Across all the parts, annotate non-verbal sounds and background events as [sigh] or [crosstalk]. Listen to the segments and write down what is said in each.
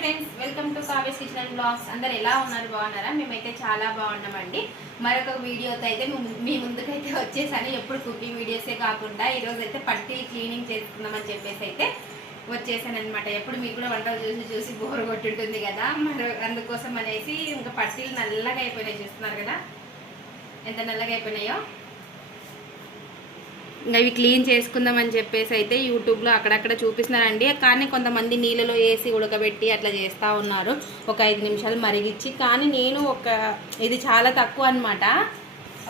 Friends welcome to కావేస్ kitchen blogs అందరు ఎలా ఉన్నారు? బాగున్నారా? మేమైతే చాలా బాగున్నామండి. మరొక వీడియోతో అయితే మీ- మీ ముందుకైతే వచ్చేసాను. ఎప్పుడు కుకింగ్ వీడియోసే కాకుండా ఈరోజు అయితే పట్టి క్లీనింగ్ చేసుకుందామని చెప్పేసి అయితే వచ్చేసాను అనమాట ఎప్పుడు మీకు కూడా వంటలు చూసి చూసి బోర్ కొట్టుంటుంది కదా. మరి అందుకోసం అనేసి ఇంకా పట్టీలు నల్లగా అయిపోయినాయి చూస్తున్నారు కదా. ఎంత నల్లగా అయిపోయినాయో? ఇంకా ఇవి క్లీన్ చేసుకుందామని చెప్పేసి అయితే యూట్యూబ్లో అక్కడక్కడ చూపిస్తున్నారండి. కానీ కొంతమంది నీళ్ళలో వేసి ఉడకబెట్టి అట్లా చేస్తూ ఉన్నారు. ఒక ఐదు నిమిషాలు మరిగించి కానీ నేను ఒక ఇది చాలా తక్కువ అనమాట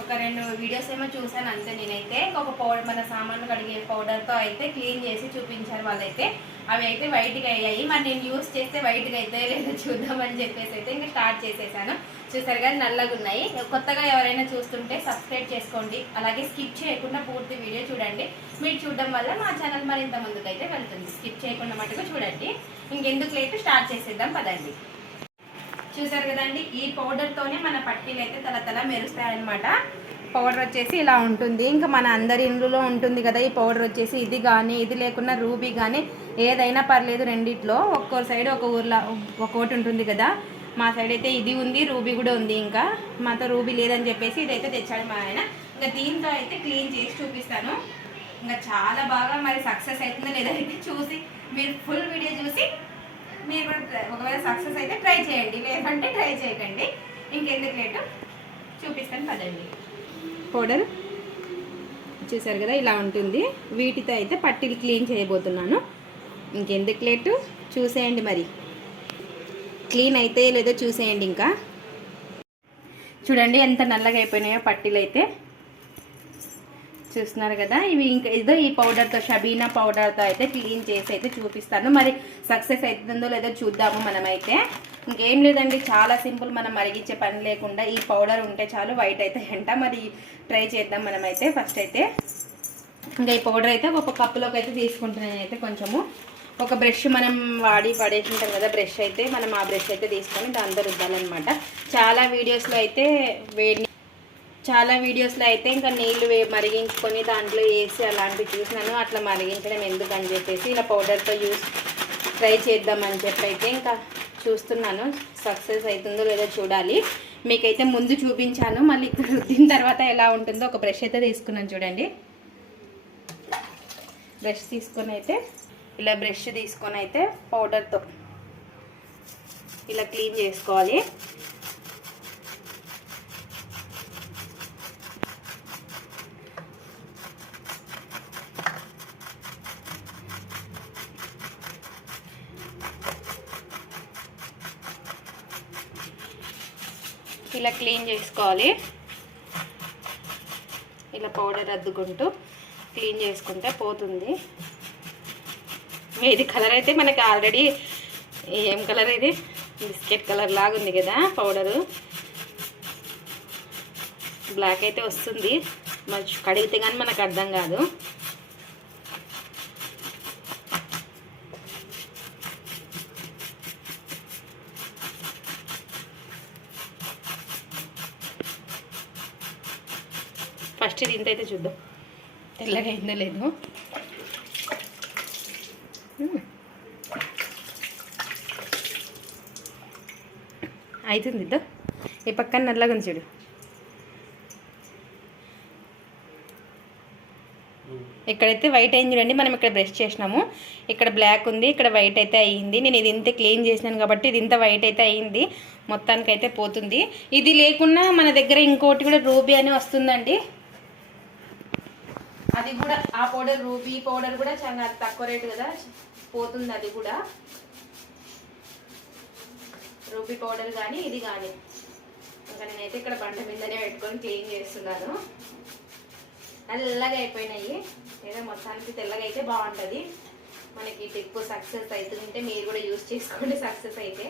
ఒక రెండు వీడియోస్ ఏమో చూసాను అంతే నేనైతే. ఒక పౌడర్ మన సామాన్లు కడిగే పౌడర్తో అయితే క్లీన్ చేసి చూపించారు వాళ్ళైతే. అవి అయితే వైట్గా అయ్యాయి. మరి నేను యూస్ చేస్తే వైట్గా అయితే లేదో చూద్దామని చెప్పేసి అయితే ఇంకా స్టార్ట్ చేసేసాను. చూసారు కానీ నల్లగా ఉన్నాయి. కొత్తగా ఎవరైనా చూస్తుంటే సబ్స్క్రైబ్ చేసుకోండి. అలాగే స్కిప్ చేయకుండా పూర్తి వీడియో చూడండి. మీరు చూడడం వల్ల మా ఛానల్ మరింత ముందుకైతే వెళ్తుంది. స్కిప్ చేయకుండా మటుకు చూడండి. ఇంకెందుకు లేట్ స్టార్ట్ చేసేద్దాం పదండి. చూసారు కదండి ఈ పౌడర్తోనే మన పట్టీలు అయితే తల తల మెరుస్తాయన్నమాట. పౌడర్ వచ్చేసి ఇలా ఉంటుంది. ఇంకా మన అందరి ఇండ్లలో ఉంటుంది కదా ఈ పౌడర్ వచ్చేసి. ఇది కానీ ఇది లేకున్నా రూబీ కానీ ఏదైనా పర్లేదు రెండిట్లో. ఒక్కో సైడ్ ఒక ఊర్లో ఒక్కోటి ఉంటుంది కదా. మా సైడ్ అయితే ఇది ఉంది రూబీ కూడా ఉంది ఇంకా. మాతో రూబీ లేదని చెప్పేసి ఇదైతే తెచ్చాడు మా ఆయన. ఇంకా దీంతో అయితే క్లీన్ చేసి చూపిస్తాను. ఇంకా చాలా బాగా మరి సక్సెస్ అవుతుందో లేదో అయితే చూసి మీరు ఫుల్ వీడియో చూసి మీరు కూడా ఒకవేళ సక్సెస్ అయితే ట్రై చేయండి. లేదంటే ట్రై చేయకండి. ఇంకెందుకు లేటు? చూపిస్తాను పదండి. పౌడర్ చూసారు కదా ఇలా ఉంటుంది. వీటితో అయితే పట్టీలు క్లీన్ చేయబోతున్నాను. ఇంకెందుకు లేటు? చూసేయండి మరి. క్లీన్ అయితే లేదో చూసేయండి ఇంకా. చూడండి ఎంత నల్లగా అయిపోయినాయో పట్టీలు అయితే. చూస్తున్నారు కదా. ఇవి ఇంకా ఏదో ఈ పౌడర్తో షబీనా పౌడర్తో అయితే క్లీన్ చేసి అయితే చూపిస్తాను. మరి సక్సెస్ అవుతుందో లేదో చూద్దాము మనమైతే. ఇంకేం లేదండి చాలా సింపుల్ మనం మరిగించే పని లేకుండా ఈ పౌడర్ ఉంటే చాలు వైట్ అయితే ఎంట మరి ట్రై చేద్దాం మనమైతే ఫస్ట్ అయితే. ఇంకా ఈ పౌడర్ అయితే ఒక కప్పులోకి అయితే తీసుకుంటున్నాను అయితే కొంచెము. ఒక బ్రష్ మనం వాడి పడేసింటాం కదా బ్రష్ అయితే మనం ఆ బ్రష్ అయితే తీసుకొని దాంతో రుద్దాలన్నమాట. చాలా వీడియోస్లో అయితే వేడి చాలా వీడియోస్లో అయితే ఇంకా నీళ్ళు వే మరిగించుకొని దాంట్లో వేసి అలాంటివి చూసినాను. అట్లా మరిగించడం ఎందుకు అని చెప్పేసి ఇలా పౌడర్తో యూస్ ట్రై చేద్దామని చెప్పి అయితే ఇంకా చూస్తున్నాను. సక్సెస్ అవుతుందో లేదో చూడాలి. మీకైతే ముందు చూపించాను. మళ్ళీ ఇక్కడ రుద్దిన తర్వాత ఎలా ఉంటుందో ఒక బ్రష్ అయితే తీసుకున్నాను చూడండి. బ్రష్ తీసుకొని అయితే ఇలా బ్రష్ తీసుకొని అయితే పౌడర్తో ఇలా క్లీన్ చేసుకోవాలి. ఇలా క్లీన్ చేసుకోవాలి. ఇలా పౌడర్ అద్దుకుంటూ క్లీన్ చేసుకుంటే పోతుంది. ఇది కలర్ అయితే మనకి ఆల్రెడీ ఏం కలర్ ఇది? బిస్కెట్ కలర్ లాగా ఉంది కదా పౌడరు. బ్లాక్ అయితే వస్తుంది. మరి కడిగితే కానీ మనకు అర్థం కాదు. ఫస్ట్ ఇది ఇంత అయితే చూద్దాం. తెల్లగా అయిందో లేదు. అవుతుంది ఇద్దో? ఈ పక్కన నల్లగా ఉంది చూడు. ఇక్కడైతే వైట్ అయింది చూడండి మనం ఇక్కడ బ్రష్ చేసినాము. ఇక్కడ బ్లాక్ ఉంది ఇక్కడ వైట్ అయితే అయ్యింది. నేను ఇది ఇంత క్లీన్ చేసినాను కాబట్టి ఇది ఇంత వైట్ అయితే అయ్యింది. మొత్తానికి అయితే పోతుంది. ఇది లేకున్నా మన దగ్గర ఇంకోటి కూడా రూబీ అని వస్తుందండి. అది కూడా ఆ పౌడర్ రూబీ పౌడర్ కూడా చాలా తక్కువ రేటు కదా పోతుంది అది కూడా. రూబీ పౌడర్ కానీ ఇది కానీ ఇంకా నేనైతే ఇక్కడ పంట మీదనే పెట్టుకొని క్లీన్ చేస్తున్నాను. నల్లగా అయిపోయినాయి. ఏదో మొత్తానికి తెల్లగా అయితే బాగుంటుంది. మనకి టిప్ సక్సెస్ అవుతుంటే మీరు కూడా యూజ్ చేసుకోండి సక్సెస్ అయితే.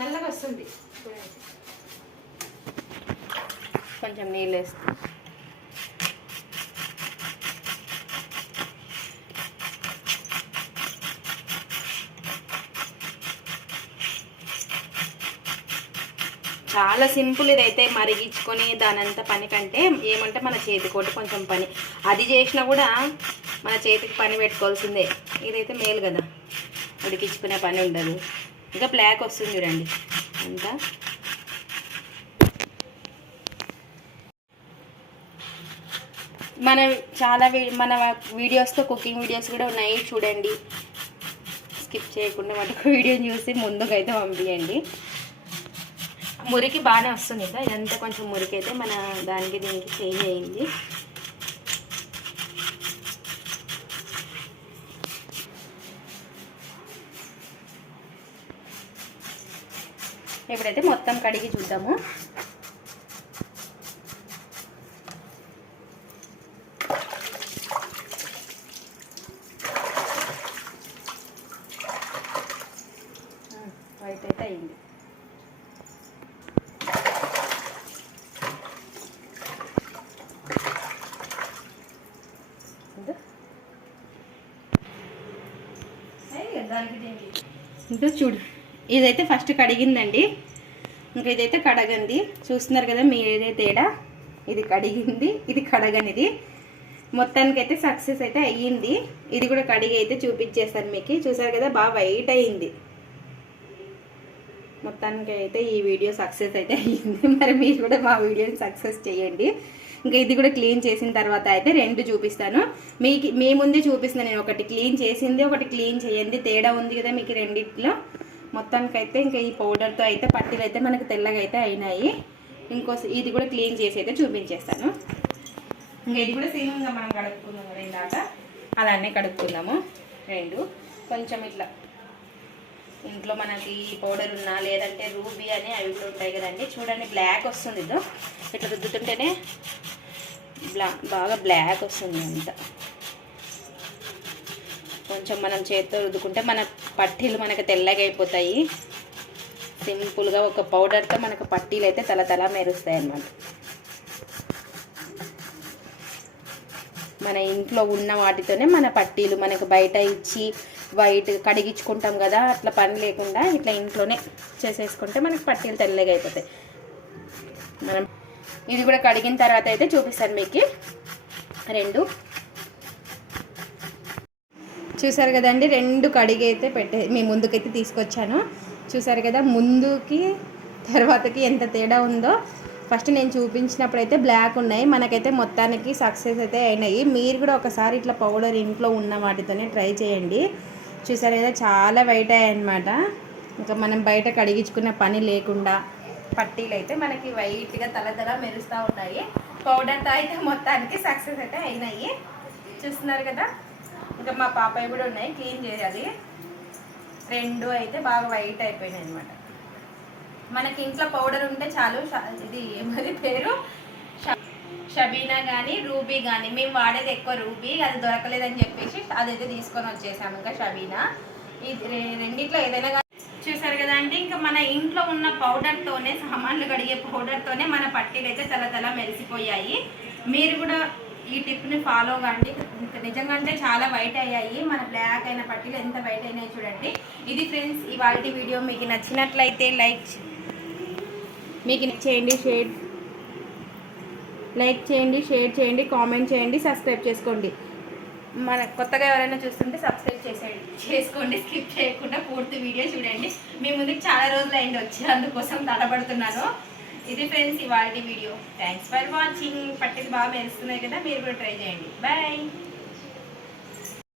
నల్లగా వస్తుంది. కొంచెం నీళ్ళు వేస్తుంది చాలా సింపుల్ ఇదైతే మరిగించుకొని దానంత పని కంటే ఏమంటే మన చేతికోటి కొంచెం పని. అది చేసినా కూడా మన చేతికి పని పెట్టుకోవాల్సిందే. ఇదైతే మేలు కదా. ఉడికించుకునే పని ఉండదు. ఇంకా బ్లాక్ వస్తుంది చూడండి. అంతా. మన చాలా మన వీడియోస్తో కుకింగ్ వీడియోస్ కూడా ఉన్నాయి చూడండి. స్కిప్ చేయకుండా మటుకు [laughs] వీడియో చూసి ముందుకైతే పంపించండి మురికి బాగానే వస్తుంది కదా ఇదంతా కొంచెం మురికి అయితే మన దానికి దీనికి చేంజ్ అయింది. ఇప్పుడైతే మొత్తం కడిగి చూద్దాము వైట్ అయితే అయింది ఇదో. ఇంకా చూడు. ఇదైతే ఫస్ట్ కడిగిందండి. ఇంకా ఇదైతే కడగంది. చూస్తున్నారు కదా మీరే తేడా? ఇది కడిగింది ఇది కడగనిది. మొత్తానికి అయితే సక్సెస్ అయితే అయ్యింది. ఇది కూడా కడిగి అయితే చూపించేస్తాను మీకు. చూసారు కదా బాగా వైట్ అయింది మొత్తానికి అయితే ఈ వీడియో సక్సెస్ అయితే అయ్యింది. [laughs] మరి మీరు కూడా మా వీడియోని సక్సెస్ చేయండి. ఇంకా ఇది కూడా క్లీన్ చేసిన తర్వాత అయితే రెండు చూపిస్తాను. మీకు మీ ముందే చూపిస్తాను నేను. ఒకటి క్లీన్ చేసింది ఒకటి క్లీన్ చేయండి. తేడా ఉంది కదా మీకు రెండిట్లో. మొత్తానికి అయితే ఇంకా ఈ పౌడర్తో అయితే పట్టీలు అయితే మనకు తెల్లగా అయితే అయినాయి. ఇంకో ఇది కూడా క్లీన్ చేసి అయితే చూపించేస్తాను. ఇంకా ఇది కూడా సేమ్ మనం కడుక్కుందాం కదా ఇందాక. అలానే కడుక్కుందాము. రెండు. కొంచెం ఇట్లా ఇంట్లో మనకి పౌడర్ ఉన్నా లేదంటే రూబీ అని అవి కూడా ఉంటాయి కదండి. చూడండి బ్లాక్ వస్తుంది ఇదో. ఇట్లా రుద్దుతుంటేనే బ్లా బాగా బ్లాక్ వస్తుంది అంత కొంచెం మనం చేత్తో రుద్దుకుంటే మన పట్టీలు మనకు తెల్లగా అయిపోతాయి. సింపుల్గా ఒక పౌడర్తో మనకు పట్టీలు అయితే తల తల మెరుస్తాయి అన్నమాట. మన ఇంట్లో ఉన్న వాటితోనే మన పట్టీలు మనకు బయట ఇచ్చి వైట్ కడిగించుకుంటాం కదా అట్లా పని లేకుండా ఇట్లా ఇంట్లోనే చేసేసుకుంటే మనకి పట్టీలు తెల్లగా అయిపోతాయి. మనం ఇది కూడా కడిగిన తర్వాత అయితే చూపిస్తాను మీకు. రెండు. చూసారు కదండి రెండు కడిగి అయితే పెట్టే మీ ముందుకైతే తీసుకొచ్చాను. చూసారు కదా ముందుకి తర్వాతకి ఎంత తేడా ఉందో. ఫస్ట్ నేను చూపించినప్పుడు అయితే బ్లాక్ ఉన్నాయి. మనకైతే మొత్తానికి సక్సెస్ అయితే అయినాయి. మీరు కూడా ఒకసారి ఇట్లా పౌడర్ ఇంట్లో ఉన్న వాటితోనే ట్రై చేయండి. చూసారు కదా చాలా వైట్ అయ్యాయన్నమాట. ఇంకా మనం బయట కడిగించుకునే పని లేకుండా పట్టీలు అయితే మనకి వైట్గా తల తల మెరుస్తూ ఉన్నాయి. పౌడర్తో అయితే మొత్తానికి సక్సెస్ అయితే అయినాయి. చూస్తున్నారు కదా? ఇంకా మా పాపయ్య కూడా ఉన్నాయి క్లీన్ చేయాలి. రెండు అయితే బాగా వైట్ అయిపోయినాయి అనమాట మనకి ఇంట్లో పౌడర్ ఉంటే చాలు ఇది ఏమది పేరు? షబీనా కానీ రూబీ కానీ మేము వాడేది ఎక్కువ రూబీ అది దొరకలేదని చెప్పేసి అదైతే తీసుకొని వచ్చేసాము ఇంకా షబీనా. ఇది రెండిట్లో ఏదైనా కానీ చూసారు కదా అంటే ఇంకా మన ఇంట్లో ఉన్న పౌడర్తోనే సామాన్లు కడిగే పౌడర్తోనే మన పట్టీలు అయితే తల తల మెరిసిపోయాయి. మీరు కూడా ఈ టిప్ని ఫాలో కండి నిజంగా అంటే చాలా వైట్ అయ్యాయి. మన బ్లాక్ అయిన పట్టీలు ఎంత వైట్ అయినాయి చూడండి. ఇది ఫ్రెండ్స్ ఇవాళ వీడియో మీకు నచ్చినట్లయితే లైక్ మీకు చేయండి షేర్ లైక్ చేయండి షేర్ చేయండి కామెంట్ చేయండి సబ్స్క్రైబ్ చేసుకోండి. మన కొత్తగా ఎవరైనా చూస్తుంటే సబ్స్క్రైబ్ చేసేయండి చేసుకోండి స్కిప్ చేయకుండా పూర్తి వీడియో చూడండి. మీ ముందుకు చాలా రోజులు అయింది వచ్చి అందుకోసం తడబడుతున్నాను. ఇది ఫ్రెండ్స్ ఇవాళ వీడియో. థ్యాంక్స్ ఫర్ వాచింగ్ పట్టింది బాగా మెరుస్తున్నాయి కదా మీరు కూడా ట్రై చేయండి. బాయ్